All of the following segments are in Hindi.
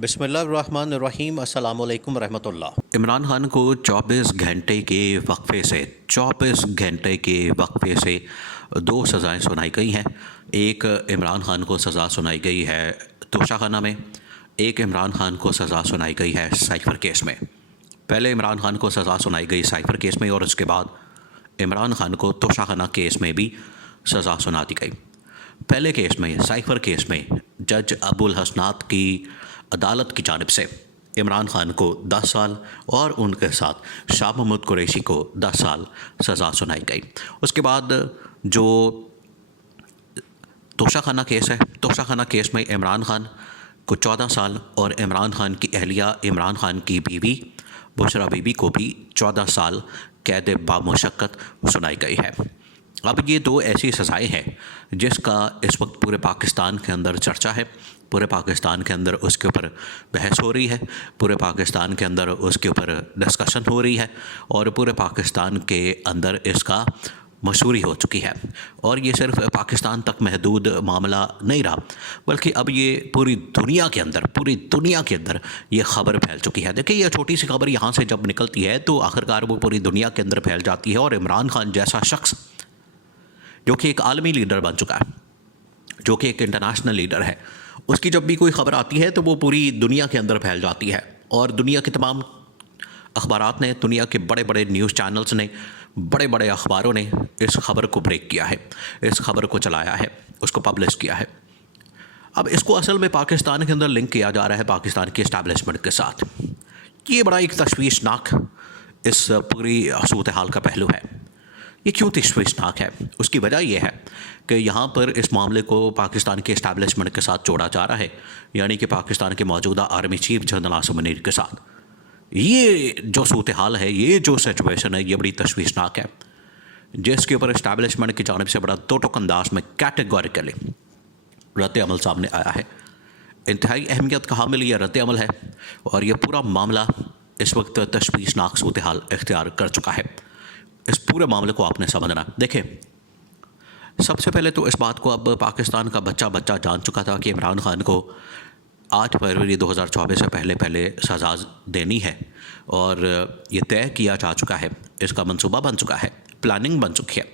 बिस्मिल्लाहिर्रहमानिर्रहीम अस्सलामु अलैकुम रहमतुल्लाह। इमरान खान को 24 घंटे के वक्फे से दो सज़ाएं सुनाई गई हैं। एक इमरान खान को सज़ा सुनाई गई है तोशाखाना में, एक इमरान खान को सज़ा सुनाई गई है साइफर केस में। पहले इमरान खान को सज़ा सुनाई गई साइफर केस में और उसके बाद इमरान खान को तोशाखाना केस में भी सज़ा सुना दी गई। पहले केस में, साइफर केस में, जज अबुल हसनात की अदालत की जानिब से इमरान खान को 10 साल और उनके साथ शाह महमूद कुरैशी को 10 साल सज़ा सुनाई गई। उसके बाद जो तोशाखाना केस है, तोशाखाना केस में इमरान खान को 14 साल और इमरान खान की अहलिया इमरान खान की बीवी बुशरा बीबी को भी 14 साल कैद बामुशक्कत सुनाई गई है। अब ये दो ऐसी सज़ाएं हैं जिसका इस वक्त पूरे पाकिस्तान के अंदर चर्चा है, पूरे पाकिस्तान के अंदर उसके ऊपर बहस हो रही है, पूरे पाकिस्तान के अंदर उसके ऊपर डिस्कशन हो रही है और पूरे पाकिस्तान के अंदर इसका मशहूरी हो चुकी है। और ये सिर्फ पाकिस्तान तक महदूद मामला नहीं रहा, बल्कि अब ये पूरी दुनिया के अंदर ये ख़बर फैल चुकी है। देखिए, ये छोटी सी खबर यहाँ से जब निकलती है तो आखिरकार वो पूरी दुनिया के अंदर फैल जाती है और इमरान खान जैसा शख्स जो कि एक आलमी लीडर बन चुका है, जो कि एक इंटरनेशनल लीडर है, उसकी जब भी कोई ख़बर आती है तो वो पूरी दुनिया के अंदर फैल जाती है। और दुनिया के तमाम अखबारात ने, दुनिया के बड़े बड़े न्यूज़ चैनल्स ने, बड़े बड़े अखबारों ने इस खबर को ब्रेक किया है, इस खबर को चलाया है, उसको पब्लिश किया है। अब इसको असल में पाकिस्तान के अंदर लिंक किया जा रहा है पाकिस्तान की इस्टेब्लिशमेंट के साथ। ये बड़ा एक तशवीशनाक इस पूरी सूरत हाल का पहलू है। ये क्यों तशवीशनाक है? उसकी वजह यह है कि यहाँ पर इस मामले को पाकिस्तान के इस्टेब्लिशमेंट के साथ जोड़ा जा रहा है, यानी कि पाकिस्तान के मौजूदा army chief general Asim Munir के साथ। ये जो सूरत हाल है, ये जो सिचुएशन है, ये बड़ी तशवीशनाक है, जिसके ऊपर इस्टेब्लिशमेंट की जानिब से बड़ा दो टोक अंदाज में कैटेगोरिकली रद्द अमल सामने आया है। इंतहाई अहमियत का हामिल यह रद्द अमल है और यह पूरा मामला इस वक्त तशवीशनाक सूरत हाल इख्तियार कर चुका है। इस पूरे मामले को आपने समझना। देखें, सबसे पहले तो इस बात को अब पाकिस्तान का बच्चा जान चुका था कि इमरान खान को 8 फरवरी 2024 से पहले सज़ा देनी है और ये तय किया जा चुका है, इसका मंसूबा बन चुका है, प्लानिंग बन चुकी है।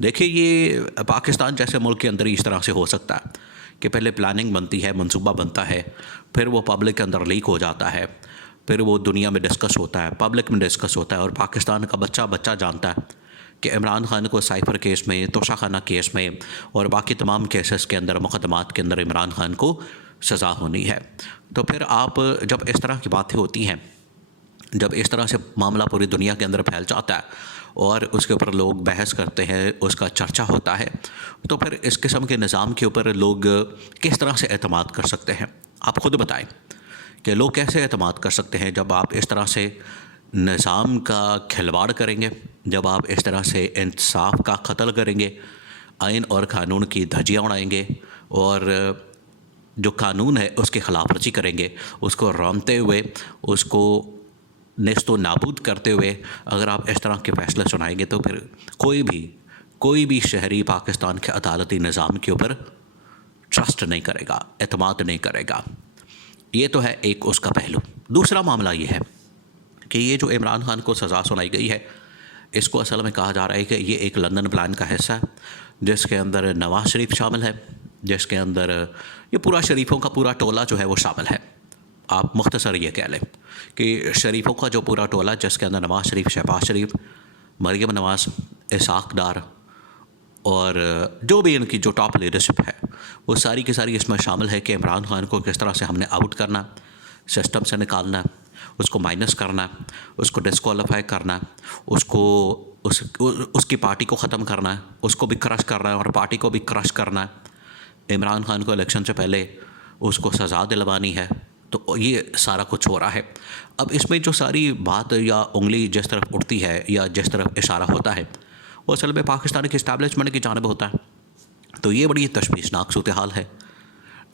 देखिए, ये पाकिस्तान जैसे मुल्क के अंदर ही इस तरह से हो सकता है कि पहले प्लानिंग बनती है, मंसूबा बनता है, फिर वो पब्लिक के अंदर लीक हो जाता है, फिर वो दुनिया में डिस्कस होता है, पब्लिक में डिस्कस होता है और पाकिस्तान का बच्चा जानता है कि इमरान खान को साइफर केस में, तोशाखाना केस में और बाकी तमाम केसेस के अंदर, मुकदमात के अंदर इमरान खान को सज़ा होनी है। तो फिर आप जब इस तरह की बातें होती हैं, जब इस तरह से मामला पूरी दुनिया के अंदर फैल जाता है और उसके ऊपर लोग बहस करते हैं, उसका चर्चा होता है, तो फिर इस किस्म के निज़ाम के ऊपर लोग किस तरह से एतमाद कर सकते हैं? आप ख़ुद बताएं कि लोग कैसे एतमाद कर सकते हैं जब आप इस तरह से निज़ाम का खिलवाड़ करेंगे, जब आप इस तरह से इंसाफ का कत्ल करेंगे, आइन और क़ानून की धज्जियाँ उड़ाएंगे और जो कानून है उसकी खिलाफ वर्जी करेंगे, उसको रौंदते हुए, उसको नेस्तो नाबूद करते हुए अगर आप इस तरह के फ़ैसले सुनाएंगे तो फिर कोई भी शहरी पाकिस्तान के अदालती निज़ाम के ऊपर ट्रस्ट नहीं करेगा, एतमाद नहीं करेगा। ये तो है एक उसका पहलू। दूसरा मामला ये है कि ये जो इमरान खान को सज़ा सुनाई गई है, इसको असल में कहा जा रहा है कि ये एक लंदन प्लान का हिस्सा है, जिसके अंदर नवाज़ शरीफ शामिल है, जिसके अंदर ये पूरा शरीफों का पूरा टोला जो है वो शामिल है। आप मुख्तसर ये कह लें कि शरीफों का जो पूरा टोला, जिसके अंदर नवाज़ शरीफ, शहबाज शरीफ, मरीम नवाज़, इसाक डार और जो भी इनकी जो टॉप लीडरशिप है, वो सारी की सारी इसमें शामिल है कि इमरान खान को किस तरह से हमने आउट करना, सिस्टम से निकालना, उसको माइनस करना, उसको डिस्क्वालीफाई करना, उसकी पार्टी को ख़त्म करना, उसको भी क्रश करना और पार्टी को भी क्रश करना। इमरान खान को इलेक्शन से पहले उसको सज़ा दिलवानी है। तो ये सारा कुछ हो रहा है। अब इसमें जो सारी बात या उंगली जिस तरफ उठती है या जिस तरफ इशारा होता है, वो असल में पाकिस्तान की इस्टेब्लिशमेंट की जानिब होता है। तो ये बड़ी तशवीशनाक सूरत हाल है।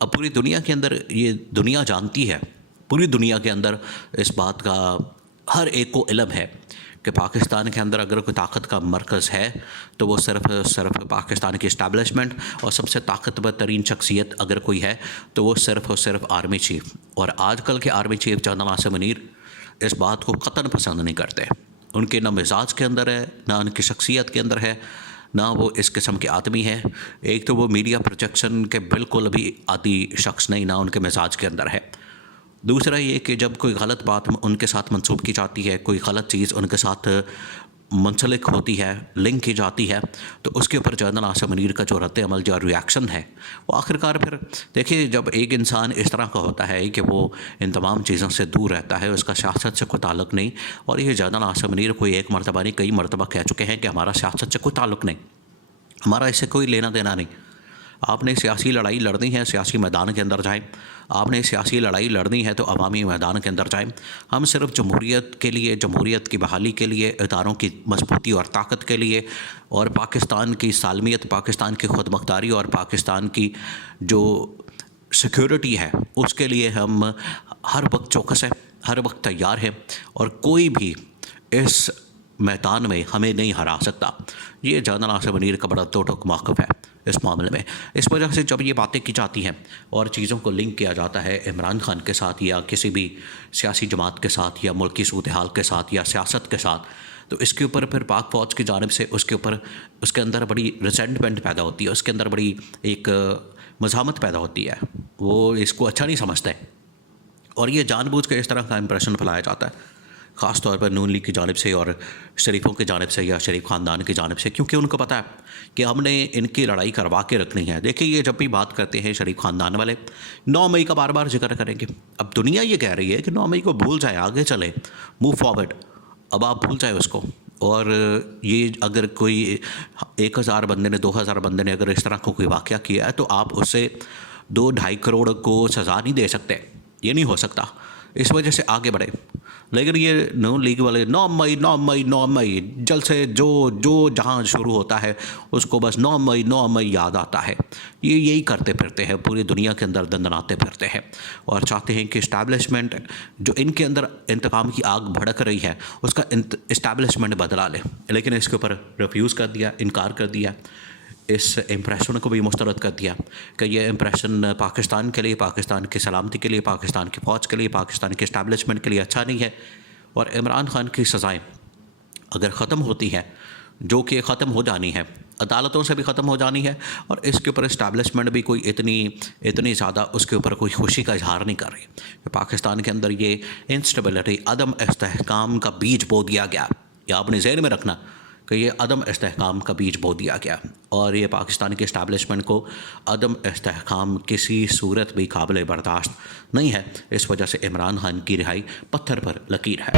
अब पूरी दुनिया के अंदर ये दुनिया जानती है, पूरी दुनिया के अंदर इस बात का हर एक को इल्म है कि पाकिस्तान के अंदर अगर कोई ताकत का मरकज़ है तो वो सिर्फ पाकिस्तान की इस्टेब्लिशमेंट, और सबसे ताकतवर तरीन शख्सियत अगर कोई है तो वो सिर्फ और सिर्फ आर्मी चीफ़। और आजकल के army chief general Asim Munir इस बात को कतन पसंद नहीं करते। उनके ना मिजाज के अंदर है, ना उनकी शख्सियत के अंदर है, ना वो इस किस्म के आदमी है। एक तो वो मीडिया प्रोजेक्शन के बिल्कुल भी आदी शख्स नहीं, ना उनके मिजाज के अंदर है। दूसरा ये कि जब कोई गलत बात उनके साथ मंसूब की जाती है, कोई गलत चीज़ उनके साथ मुंसलिक होती है, लिंक की जाती है, तो उसके ऊपर जनरल आसिम मुनीर का जो रद्द अमल, जो रिएक्शन है, वो आखिरकार फिर देखिए, जब एक इंसान इस तरह का होता है कि वो इन तमाम चीज़ों से दूर रहता है, उसका सियासत से कोई ताल्लुक़ नहीं, और ये जनरल आसिम मुनीर कोई एक मरतबा नहीं कई मरतबा कह चुके हैं कि हमारा सियासत से कोई ताल्लुक़ नहीं, हमारा इससे कोई लेना देना नहीं। आपने सियासी लड़ाई लड़नी है, सियासी मैदान के अंदर जाएं। आपने सियासी लड़ाई लड़नी है तो अवामी मैदान के अंदर जाएं। हम सिर्फ जमहूरियत के लिए, जमहूरियत की बहाली के लिए, इदारों की मजबूती और ताकत के लिए, और पाकिस्तान की सालमियत, पाकिस्तान की खुदमुख्तारी और पाकिस्तान की जो सिक्योरिटी है, उसके लिए हम हर वक्त चौकस हैं, हर वक्त तैयार हैं, और कोई भी इस मैदान में हमें नहीं हरा सकता। ये जनरल आसिम मुनीर का बड़ा दो टोक मौक़िफ़ है इस मामले में। इस वजह से जब ये बातें की जाती हैं और चीज़ों को लिंक किया जाता है इमरान खान के साथ या किसी भी सियासी जमात के साथ या मुल्क की सूरत हाल के साथ या सियासत के साथ, तो इसके ऊपर फिर पाक फ़ौज की जानिब से उसके ऊपर, उसके अंदर बड़ी रिसेंटमेंट पैदा होती है, उसके अंदर बड़ी एक मज़ामत पैदा होती है। वो इसको अच्छा नहीं समझते, और ये जानबूझ के इस तरह का इंप्रेशन फैलाया जाता है, ख़ास तौर पर नून लीग की जानिब से और शरीफों की जानिब से या शरीफ ख़ानदान की जानिब से, क्योंकि उनको पता है कि हमने इनकी लड़ाई करवा के रखनी है। देखिए, ये जब भी बात करते हैं शरीफ ख़ानदान वाले, 9 मई का बार बार जिक्र करेंगे। अब दुनिया ये कह रही है कि 9 मई को भूल जाए, आगे चले, मूव फॉरवर्ड, अब आप भूल जाए उसको। और ये अगर कोई 1000 बंदे ने, 2000 बंदे ने अगर इस तरह का कोई वाक़या किया है तो आप उसे 2-2.5 करोड़ को सज़ा नहीं दे सकते, ये नहीं हो सकता। इस वजह से आगे बढ़े। लेकिन ये नून लीग वाले 9 मई 9 मई 9 मई, जल से जो जहाँ शुरू होता है उसको बस 9 मई 9 मई याद आता है। ये यही करते फिरते हैं, पूरी दुनिया के अंदर दंदनाते फिरते हैं, और चाहते हैं कि इस्टेब्लिशमेंट जो इनके अंदर इंतकाम की आग भड़क रही है उसका इस्टेब्लिशमेंट बदला ले। लेकिन इसके ऊपर रिफ्यूज़ कर दिया, इनकार कर दिया, इस इम्प्रेशन को भी मुस्तरद कर दिया कि ये इम्प्रेशन पाकिस्तान के लिए, पाकिस्तान की सलामती के लिए, पाकिस्तान की फ़ौज के लिए, पाकिस्तान के इस्टेब्लिशमेंट के लिए अच्छा नहीं है। और इमरान खान की सज़ाएँ अगर ख़त्म होती हैं, जो कि ख़त्म हो जानी है, अदालतों से भी ख़त्म हो जानी है, और इसके ऊपर इस्टेब्लिशमेंट भी कोई इतनी ज़्यादा उसके ऊपर कोई खुशी का इजहार नहीं कर रही। पाकिस्तान के अंदर ये इंस्टेबिलिटी, अदम इस्तेहकाम का बीज बो दिया गया। या आपने ज़हन में रखना कि ये अदम इस्तेहकाम का बीज बो दिया गया, और ये पाकिस्तान के इस्टेब्लिशमेंट को अदम इस्तेहकाम किसी सूरत भी काबिल बर्दाश्त नहीं है। इस वजह से इमरान खान की रिहाई पत्थर पर लकीर है।